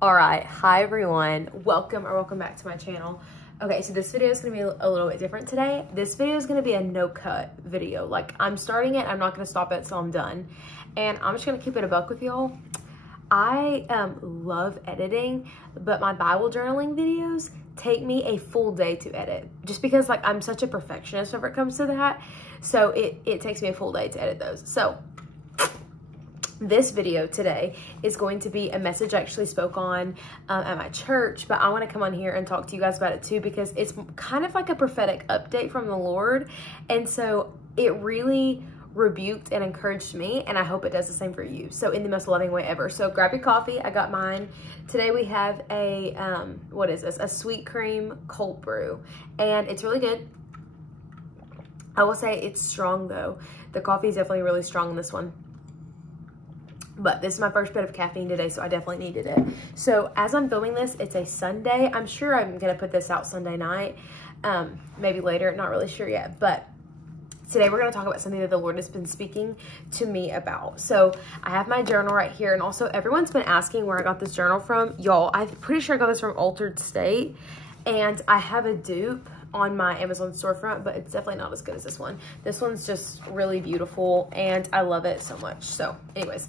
All right, hi everyone. Welcome back to my channel. Okay, so this video is gonna be a little bit different today. This video is gonna be a no cut video. Like, I'm starting it, I'm not gonna stop it till I'm done. And I'm just gonna keep it a buck with y'all. I love editing, but my Bible journaling videos take me a full day to edit, just because like I'm such a perfectionist whenever it comes to that. So it takes me a full day to edit those. So this video today is going to be a message I actually spoke on at my church, but I want to come on here and talk to you guys about it too, because it's kind of like a prophetic update from the Lord. And so it really rebuked and encouraged me, and I hope it does the same for you. So in the most loving way ever. So grab your coffee. I got mine. Today we have a, what is this? A sweet cream cold brew, and it's really good. I will say it's strong though. The coffee is definitely really strong in this one. But this is my first bit of caffeine today, so I definitely needed it. So as I'm filming this, it's a Sunday. I'm sure I'm gonna put this out Sunday night, maybe later, not really sure yet. But today we're gonna talk about something that the Lord has been speaking to me about. So I have my journal right here, and also everyone's been asking where I got this journal from. Y'all, I'm pretty sure I got this from Altered State, and I have a dupe on my Amazon storefront, but it's definitely not as good as this one. This one's just really beautiful, and I love it so much. So anyways,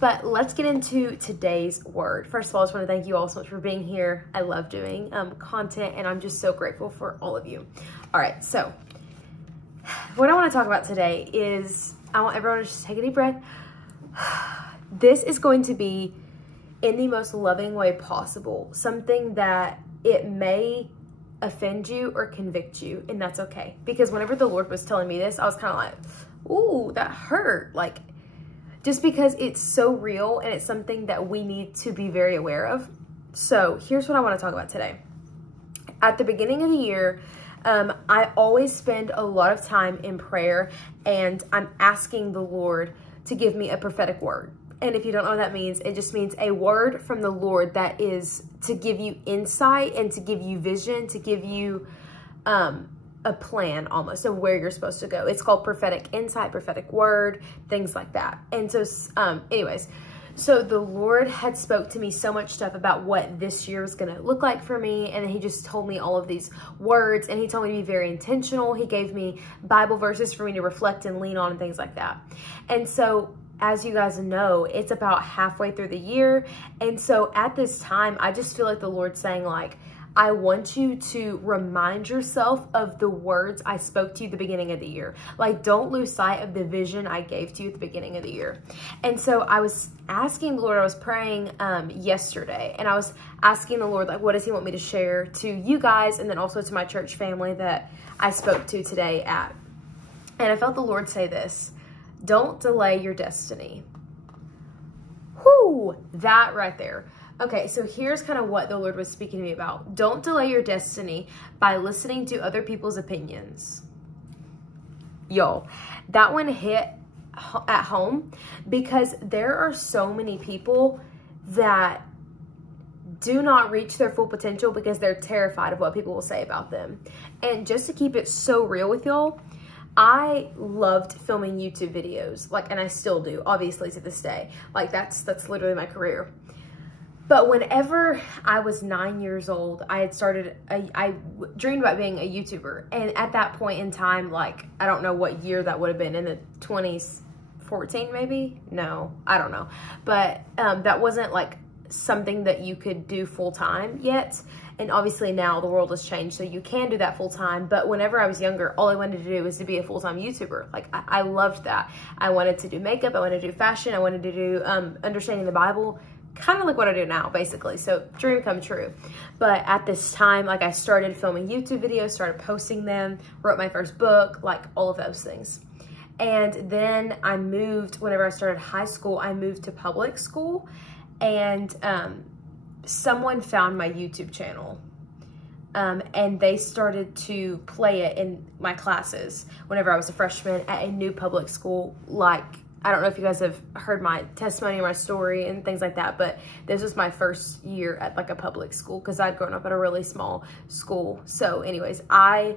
but let's get into today's word. First of all, I just want to thank you all so much for being here. I love doing content, and I'm just so grateful for all of you. All right, so what I want to talk about today is, I want everyone to just take a deep breath. This is going to be, in the most loving way possible, something that it may offend you or convict you, and that's okay. Because whenever the Lord was telling me this, I was kind of like, ooh, that hurt. Like, just because it's so real, and it's something that we need to be very aware of. So here's what I want to talk about today. At the beginning of the year, I always spend a lot of time in prayer, and I'm asking the Lord to give me a prophetic word. And if you don't know what that means, it just means a word from the Lord that is to give you insight and to give you vision, to give you a plan almost of where you're supposed to go. It's called prophetic insight, prophetic word, things like that. And so anyways, so the Lord had spoke to me so much stuff about what this year was going to look like for me. And he just told me all of these words, and he told me to be very intentional. He gave me Bible verses for me to reflect and lean on and things like that. And so, as you guys know, it's about halfway through the year. And so at this time, I just feel like the Lord's saying, like, I want you to remind yourself of the words I spoke to you at the beginning of the year. Like, don't lose sight of the vision I gave to you at the beginning of the year. And so I was asking the Lord, I was praying yesterday, and I was asking the Lord, like, what does he want me to share to you guys, and then also to my church family that I spoke to today at. And I felt the Lord say this: don't delay your destiny. Whoo, that right there. Okay, so here's kind of what the Lord was speaking to me about. Don't delay your destiny by listening to other people's opinions. Yo, that one hit at home, because there are so many people that do not reach their full potential because they're terrified of what people will say about them. And just to keep it so real with y'all, I loved filming YouTube videos, like, and I still do, obviously, to this day. Like, that's literally my career. But whenever I was 9 years old, I had started, I dreamed about being a YouTuber. And at that point in time, like, I don't know what year that would have been, in the 2014 maybe? No, I don't know. But that wasn't like something that you could do full time yet. And obviously now the world has changed, so you can do that full time. But whenever I was younger, all I wanted to do was to be a full-time YouTuber. Like, I loved that. I wanted to do makeup, I wanted to do fashion, I wanted to do understanding the Bible. Kind of like what I do now, basically. So dream come true. But at this time, like, I started filming YouTube videos, started posting them, wrote my first book, like all of those things. And then I moved, whenever I started high school, I moved to public school, and someone found my YouTube channel. And they started to play it in my classes whenever I was a freshman at a new public school. Like, I don't know if you guys have heard my testimony or my story and things like that, but this was my first year at like a public school, because I'd grown up at a really small school. So anyways, I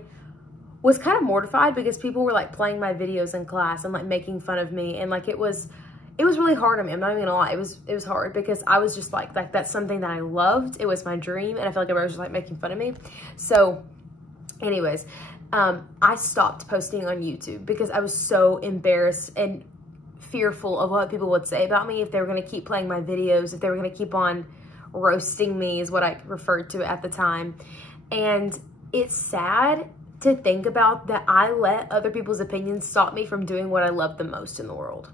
was kind of mortified because people were like playing my videos in class and like making fun of me, and like it was it was really hard on me. I'm not even gonna lie. It was hard because I was just like that's something that I loved. It was my dream, and I felt like everybody was just like making fun of me. So anyways, I stopped posting on YouTube because I was so embarrassed and fearful of what people would say about me if they were going to keep playing my videos, if they were going to keep on roasting me is what I referred to it at the time. And it's sad to think about that I let other people's opinions stop me from doing what I love the most in the world.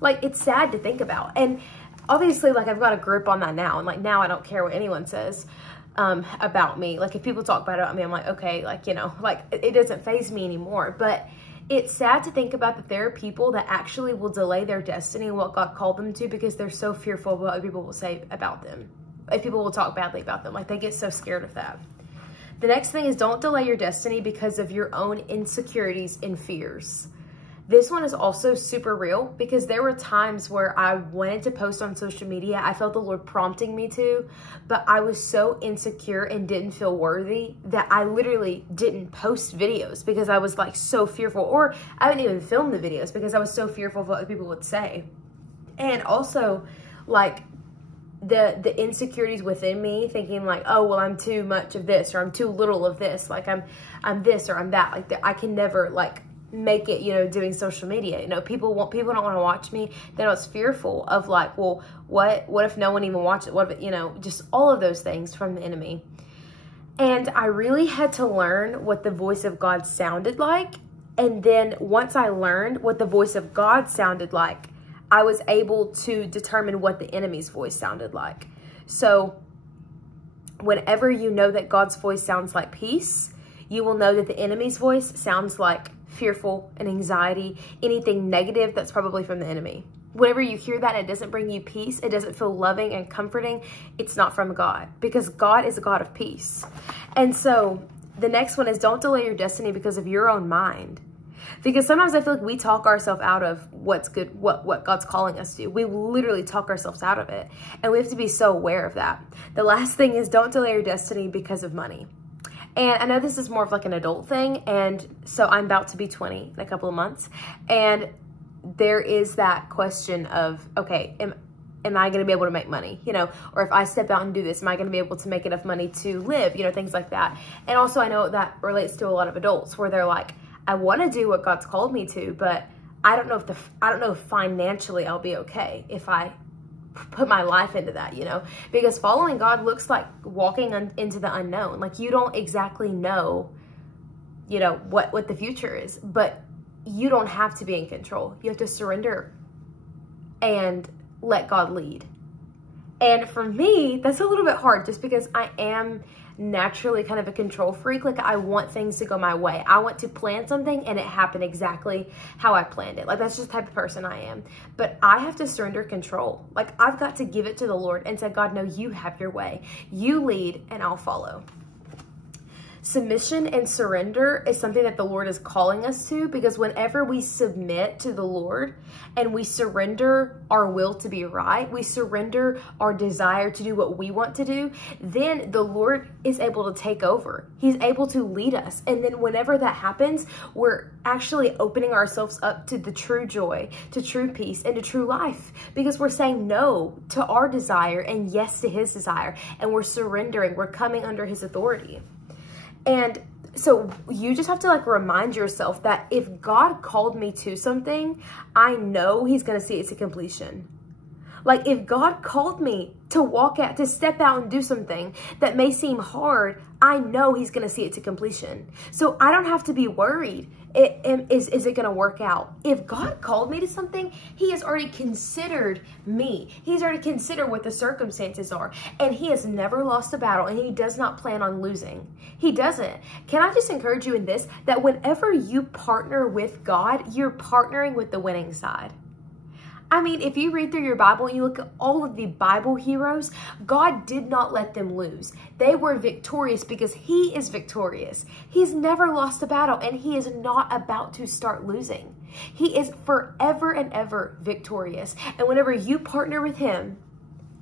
Like, it's sad to think about. And obviously, like, I've got a grip on that now. And, like, now I don't care what anyone says about me. Like, if people talk bad about me, I'm like, okay, like, you know, like, it doesn't faze me anymore. But it's sad to think about that there are people that actually will delay their destiny and what God called them to because they're so fearful of what other people will say about them. If people will talk badly about them, like, they get so scared of that. The next thing is don't delay your destiny because of your own insecurities and fears. This one is also super real because there were times where I wanted to post on social media. I felt the Lord prompting me to, but I was so insecure and didn't feel worthy that I literally didn't post videos because I was like so fearful, or I didn't even film the videos because I was so fearful of what people would say. And also like the insecurities within me thinking like, oh, well, I'm too much of this, or I'm too little of this. Like I'm this or I'm that. Like I can never like make it, you know, doing social media. You know, people don't want to watch me. Then I was fearful of like, well, what if no one even watches it? What if, you know, just all of those things from the enemy. And I really had to learn what the voice of God sounded like. And then once I learned what the voice of God sounded like, I was able to determine what the enemy's voice sounded like. So whenever you know that God's voice sounds like peace, you will know that the enemy's voice sounds like fearful and anxiety, anything negative that's probably from the enemy. Whenever you hear that and it doesn't bring you peace, it doesn't feel loving and comforting, it's not from God, because God is a God of peace. And so the next one is don't delay your destiny because of your own mind. Because sometimes I feel like we talk ourselves out of what's good, what God's calling us to. We literally talk ourselves out of it. And we have to be so aware of that. The last thing is don't delay your destiny because of money. And I know this is more of like an adult thing. And so I'm about to be 20 in a couple of months. And there is that question of, okay, am I going to be able to make money? You know, or if I step out and do this, am I going to be able to make enough money to live? You know, things like that. And also I know that relates to a lot of adults where they're like, I want to do what God's called me to, but I don't know if financially I'll be okay if I put my life into that, you know, because following God looks like walking into the unknown. Like you don't exactly know, you know, what the future is, but you don't have to be in control. You have to surrender and let God lead. And for me, that's a little bit hard just because I am naturally kind of a control freak. Like I want things to go my way. I want to plan something and it happen exactly how I planned it. Like that's just the type of person I am. But I have to surrender control. Like I've got to give it to the Lord and say, God, no, you have your way. You lead and I'll follow. Submission and surrender is something that the Lord is calling us to, because whenever we submit to the Lord and we surrender our will to be right, we surrender our desire to do what we want to do, then the Lord is able to take over. He's able to lead us. And then whenever that happens, we're actually opening ourselves up to the true joy, to true peace, and to true life, because we're saying no to our desire and yes to His desire. And we're surrendering, we're coming under His authority. And so you just have to like remind yourself that if God called me to something, I know He's going to see it to completion. Like if God called me to step out and do something that may seem hard, I know He's going to see it to completion. So I don't have to be worried. Is it going to work out? If God called me to something, He has already considered me. He's already considered what the circumstances are. And He has never lost a battle, and He does not plan on losing. He doesn't. Can I just encourage you in this, that whenever you partner with God, you're partnering with the winning side. I mean, if you read through your Bible and you look at all of the Bible heroes, God did not let them lose. They were victorious because He is victorious. He's never lost a battle, and He is not about to start losing. He is forever and ever victorious. And whenever you partner with Him,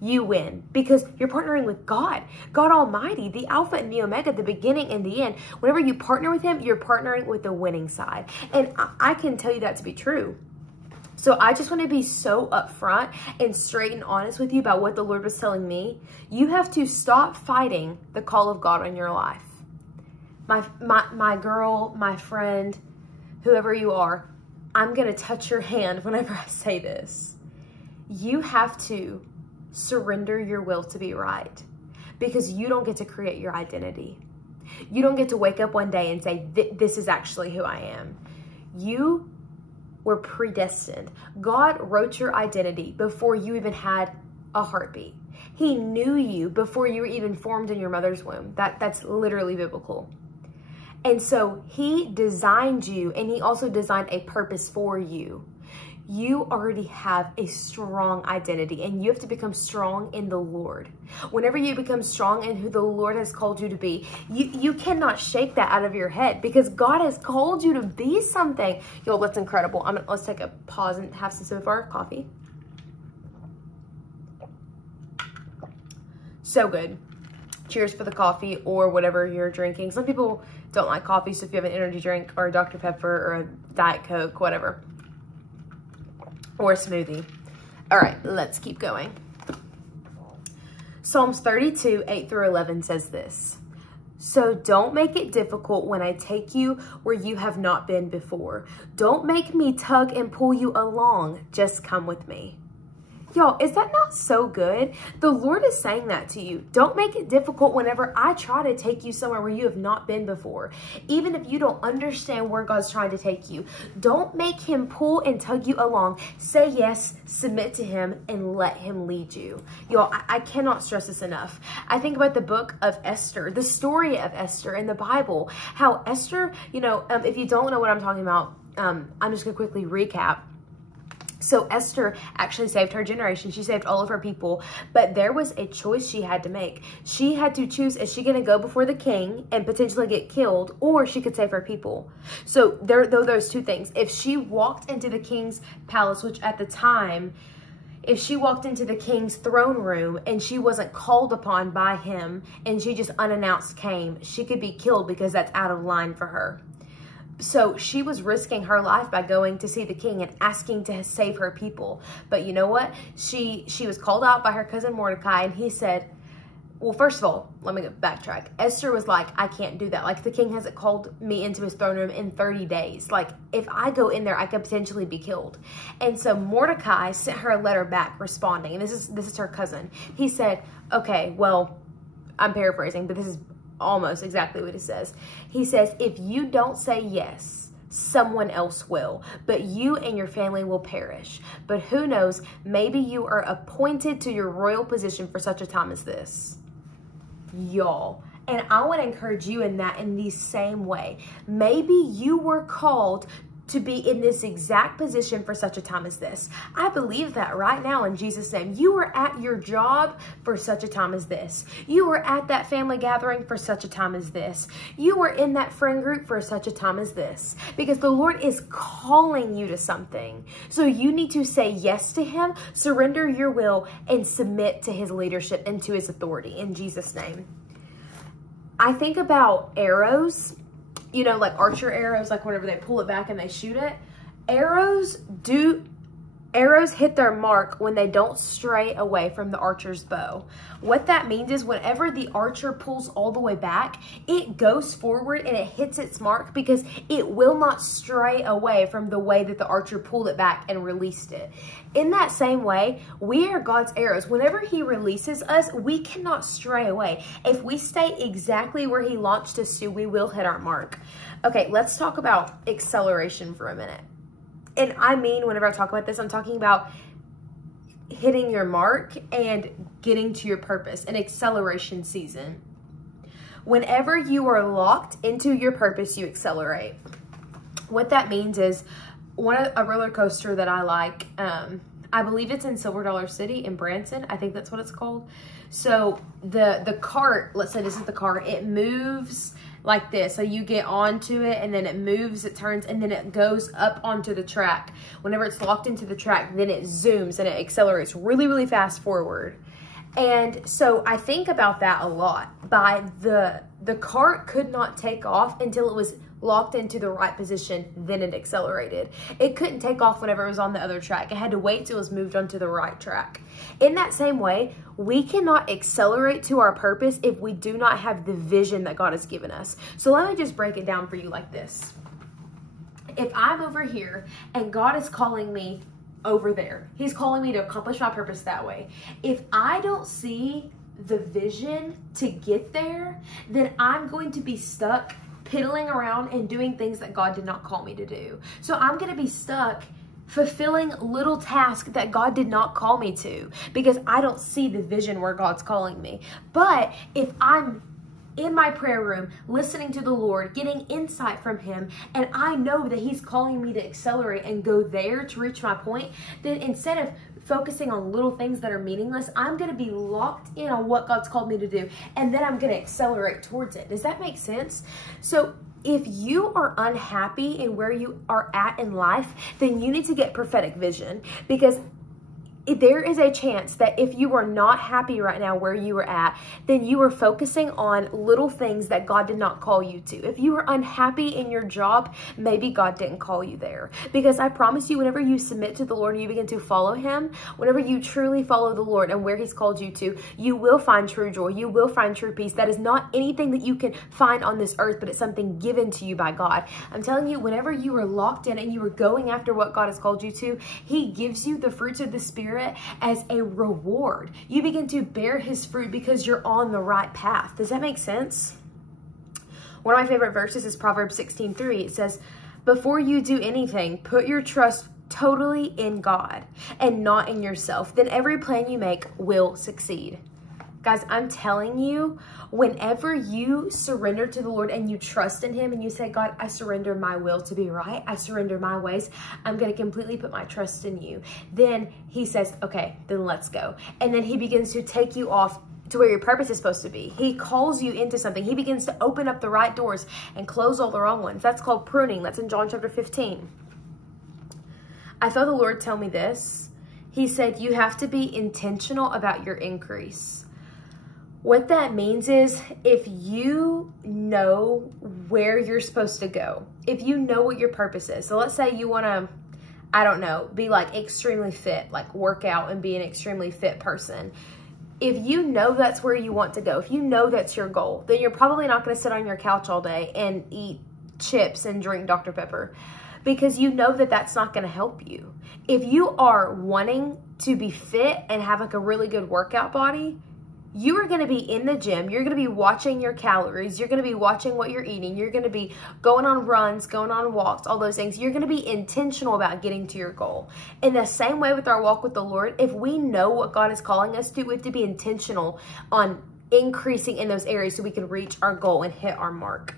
you win, because you're partnering with God, God Almighty, the Alpha and the Omega, the beginning and the end. Whenever you partner with Him, you're partnering with the winning side. And I can tell you that to be true. So I just want to be so upfront and straight and honest with you about what the Lord was telling me. You have to stop fighting the call of God on your life. My girl, my friend, whoever you are, I'm going to touch your hand whenever I say this. You have to surrender your will to be right, because you don't get to create your identity. You don't get to wake up one day and say, this is actually who I am. You were predestined. God wrote your identity before you even had a heartbeat. He knew you before you were even formed in your mother's womb. That's literally biblical. And so he designed you, and he also designed a purpose for you. You already have a strong identity, and you have to become strong in the Lord. Whenever you become strong in who the Lord has called you to be, you cannot shake that out of your head, because God has called you to be something. Yo, that's incredible. Let's take a pause and have some of our coffee. So good. Cheers for the coffee or whatever you're drinking. Some people don't like coffee, so if you have an energy drink or a Dr. Pepper or a Diet Coke, whatever, or a smoothie. All right, let's keep going. Psalms 32, 8 through 11 says this: so don't make it difficult when I take you where you have not been before. Don't make me tug and pull you along. Just come with me. Y'all, is that not so good? The Lord is saying that to you. Don't make it difficult whenever I try to take you somewhere where you have not been before. Even if you don't understand where God's trying to take you, don't make him pull and tug you along. Say yes, submit to him, and let him lead you. Y'all, I cannot stress this enough. I think about the book of Esther, the story of Esther in the Bible, how Esther, if you don't know what I'm talking about, I'm just going to quickly recap. So Esther actually saved her generation. She saved all of her people, but there was a choice she had to make. She had to choose, is she going to go before the king and potentially get killed, or she could save her people? So those two things. If she walked into the king's palace, which at the time, if she walked into the king's throne room and she wasn't called upon by him and she just unannounced came, she could be killed because that's out of line for her. So she was risking her life by going to see the king and asking to save her people. But you know what? She was called out by her cousin Mordecai, and he said, well, first of all, let me backtrack. Esther was like, I can't do that. Like, the king hasn't called me into his throne room in 30 days. Like, if I go in there, I could potentially be killed. And so Mordecai sent her a letter back responding. And this is her cousin. He said, okay, well, I'm paraphrasing, but this is almost exactly what it says. He says, if you don't say yes, someone else will, but you and your family will perish. But who knows, maybe you are appointed to your royal position for such a time as this. Y'all, and I want to encourage you in the same way. Maybe you were called to be in this exact position for such a time as this. I believe that right now in Jesus' name. You were at your job for such a time as this. You were at that family gathering for such a time as this. You were in that friend group for such a time as this. Because the Lord is calling you to something. So you need to say yes to him, surrender your will, and submit to his leadership and to his authority in Jesus' name. I think about arrows. Like archer arrows, like whenever they pull it back and they shoot it. Arrows hit their mark when they don't stray away from the archer's bow. What that means is whenever the archer pulls all the way back, it goes forward and it hits its mark because it will not stray away from the way that the archer pulled it back and released it. In that same way, we are God's arrows. Whenever he releases us, we cannot stray away. If we stay exactly where he launched us to, we will hit our mark. Okay, let's talk about acceleration for a minute. And I mean, whenever I talk about this, I'm talking about hitting your mark and getting to your purpose, an acceleration season. Whenever you are locked into your purpose, you accelerate. What that means is a roller coaster that I like, I believe it's in Silver Dollar City in Branson. I think that's what it's called. So the cart, let's say this is the cart, it moves like this. So you get onto it and then it moves, it turns, and then it goes up onto the track. Whenever it's locked into the track, then it zooms and it accelerates really, really fast forward. And so I think about that a lot. The cart could not take off until it was locked into the right position, then it accelerated. It couldn't take off whenever it was on the other track. It had to wait till it was moved onto the right track. In that same way, we cannot accelerate to our purpose if we do not have the vision that God has given us. So let me just break it down for you like this. If I'm over here and God is calling me over there, he's calling me to accomplish my purpose that way. If I don't see the vision to get there, then I'm going to be stuck piddling around and doing things that God did not call me to do. So I'm going to be stuck fulfilling little tasks that God did not call me to because I don't see the vision where God's calling me. But if I'm in my prayer room, listening to the Lord, getting insight from him, and I know that he's calling me to accelerate and go there to reach my point, then instead of focusing on little things that are meaningless, I'm going to be locked in on what God's called me to do, and then I'm going to accelerate towards it. Does that make sense? So if you are unhappy in where you are at in life, then you need to get prophetic vision, because there is a chance that if you are not happy right now where you are at, then you are focusing on little things that God did not call you to. If you are unhappy in your job, maybe God didn't call you there. Because I promise you, whenever you submit to the Lord and you begin to follow him, whenever you truly follow the Lord and where he's called you to, you will find true joy. You will find true peace. That is not anything that you can find on this earth, but it's something given to you by God. I'm telling you, whenever you are locked in and you are going after what God has called you to, he gives you the fruits of the Spirit as a reward. You begin to bear his fruit because you're on the right path. Does that make sense? One of my favorite verses is Proverbs 16:3. It says, before you do anything, put your trust totally in God and not in yourself. Then every plan you make will succeed. Guys, I'm telling you, whenever you surrender to the Lord and you trust in him and you say, God, I surrender my will to be right. I surrender my ways. I'm going to completely put my trust in you. Then he says, okay, then let's go. And then he begins to take you off to where your purpose is supposed to be. He calls you into something. He begins to open up the right doors and close all the wrong ones. That's called pruning. That's in John chapter 15. I felt the Lord tell me this. He said, you have to be intentional about your increase. What that means is if you know where you're supposed to go, if you know what your purpose is. So let's say you want to, I don't know, be like extremely fit, like work out and be an extremely fit person. If you know that's where you want to go, if you know that's your goal, then you're probably not going to sit on your couch all day and eat chips and drink Dr. Pepper, because you know that that's not going to help you. If you are wanting to be fit and have like a really good workout body, you are going to be in the gym. You're going to be watching your calories. You're going to be watching what you're eating. You're going to be going on runs, going on walks, all those things. You're going to be intentional about getting to your goal. In the same way with our walk with the Lord, if we know what God is calling us to, we have to be intentional on increasing in those areas so we can reach our goal and hit our mark.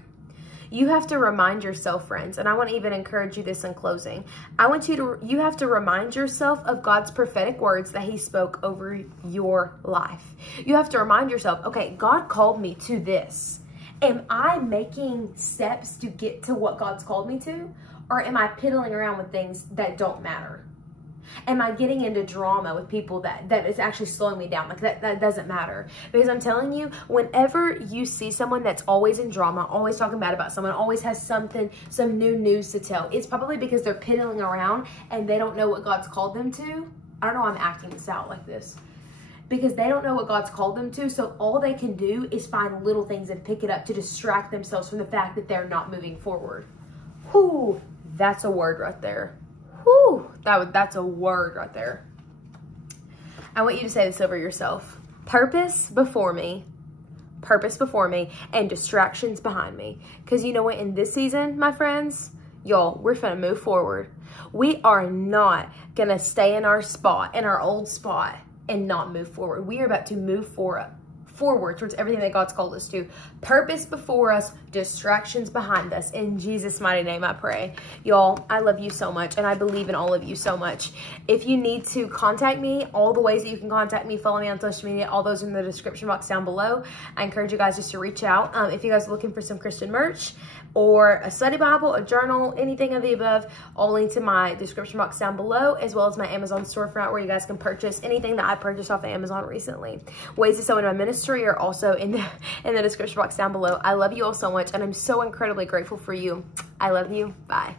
You have to remind yourself, friends, and I want to even encourage you this in closing. You have to remind yourself of God's prophetic words that he spoke over your life. You have to remind yourself, okay, God called me to this. Am I making steps to get to what God's called me to? Or am I piddling around with things that don't matter? Am I getting into drama with people that is actually slowing me down? Like that doesn't matter. Because I'm telling you, whenever you see someone that's always in drama, always talking bad about someone, always has some new news to tell, it's probably because they're piddling around and they don't know what God's called them to. I don't know why I'm acting this out like this. Because they don't know what God's called them to, so all they can do is find little things and pick it up to distract themselves from the fact that they're not moving forward. Whew, that's a word right there. Whew, that's a word right there. I want you to say this over yourself. Purpose before me, and distractions behind me. Because you know what? In this season, my friends, y'all, we're finna move forward. We are not gonna stay in our spot, in our old spot, and not move forward. We are about to move forward towards everything that God's called us to. Purpose before us, distractions behind us. In Jesus' mighty name I pray. Y'all, I love you so much, and I believe in all of you so much. If you need to contact me, all the ways that you can contact me, follow me on social media, all those in the description box down below. I encourage you guys just to reach out. If you guys are looking for some Christian merch, or a study Bible, a journal, anything of the above, all linked in my description box down below, as well as my Amazon storefront where you guys can purchase anything that I purchased off of Amazon recently. Ways to sow into my ministry are also in the description box down below. I love you all so much, and I'm so incredibly grateful for you. I love you. Bye.